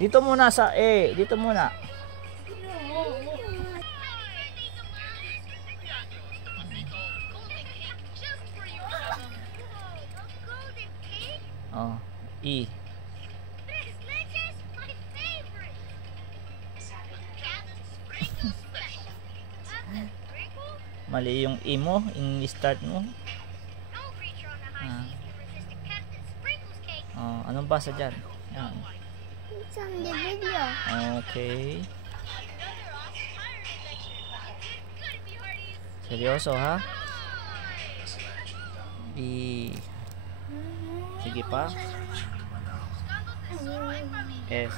Dito muna sa A. Dito muna. Oh, E. Mali yung E mo, yung start mo. Oh, anong basa dyan? Yan. It's on the video. Okay. Seryoso ha? B. Sige pa. S.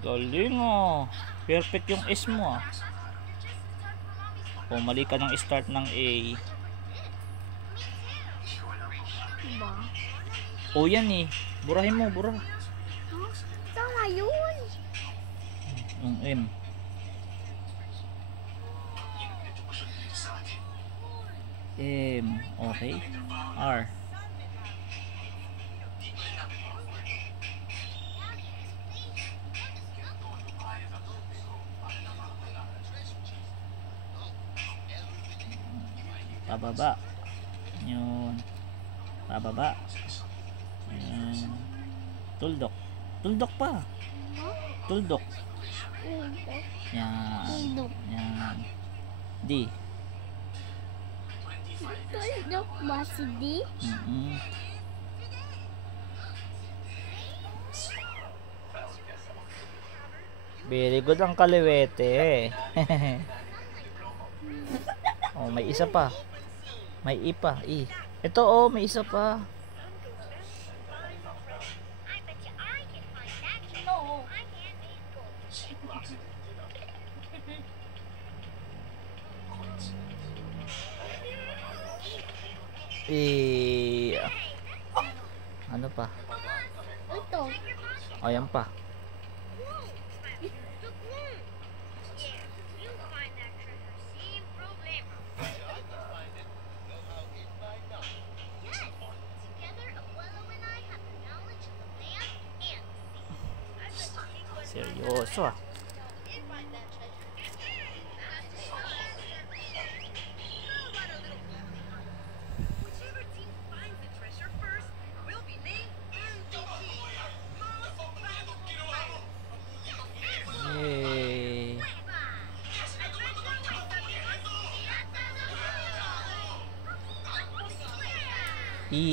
Galing oh. Perfect yung S mo ah. O mali ka ng start ng A. O yan eh. Burahin mo, bura. Tama yun. Yung M. M. Okay. R. Pababa. Yun. Pababa. Yun. Tuldok. Tuldok pa. Tuldok. Yan. Yan. D. Tuldok ba si D? Very good ang kaliwete. Oh, may isa pa. May E pa. E. Ito oh, may isa pa. Ano pa? Ito. Ayan pa. Seryoso ah. Yay. E.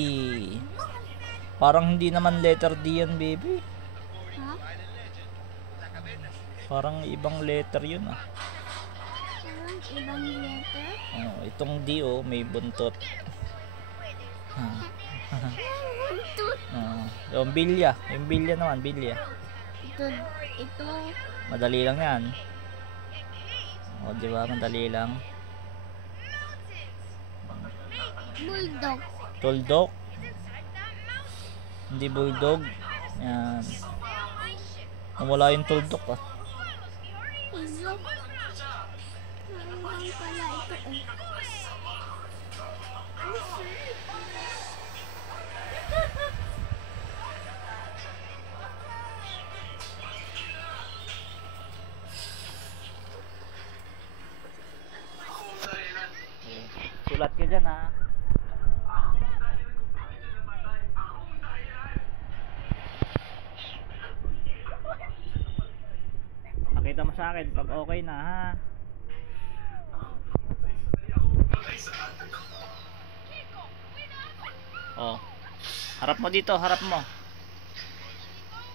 Parang hindi naman letter D yan, baby. Parang ibang letter yun ah. Parang ibang letter? Oh, itong D oh, may buntot. Buntot? Yung bilya. Yung bilya naman, bilya. Ito. Madali lang yan. O, di ba? Madali lang. Bulldog. Tuldok. Hindi bulldog. Yan. Wala yung tuldok ah. Bulldog. Parang pala ito eh. Sulat ka dyan ha. Nakita mo sa akin pag okay na ha. Oh. Harap mo dito, harap mo.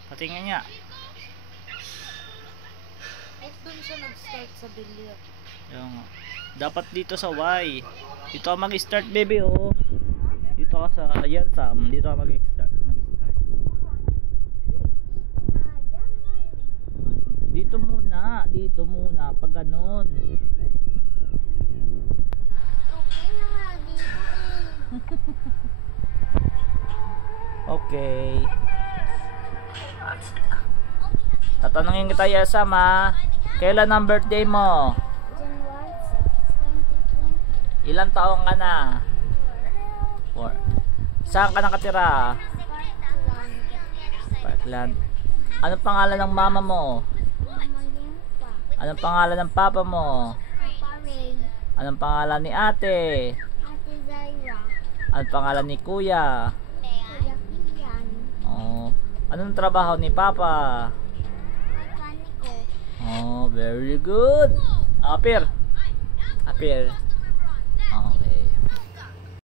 Patingin niya. Ba't doon siya nag-start sa bilya? Yung, dapat dito sa Y. Dito ka mag-start baby oh. Dito ka sa yan Sam. Dito ka mag-start. Dito muna. Dito muna. Pag ganun. Okay na nga dito eh. Okay. Tatanungin kita ya Sam ha. Kailan ang birthday mo? January 6, 2020. Ilang taong ka na? 4. Saan ka nakatira? Parkland. Anong pangalan ng mama mo? Anong pangalan ng papa mo? Anong pangalan ni ate? Ate Zaira. Anong pangalan ni kuya? Kuya Kian. Oh. Anong trabaho ni papa? Mekaniko. Oh, very good. Apir. Apir.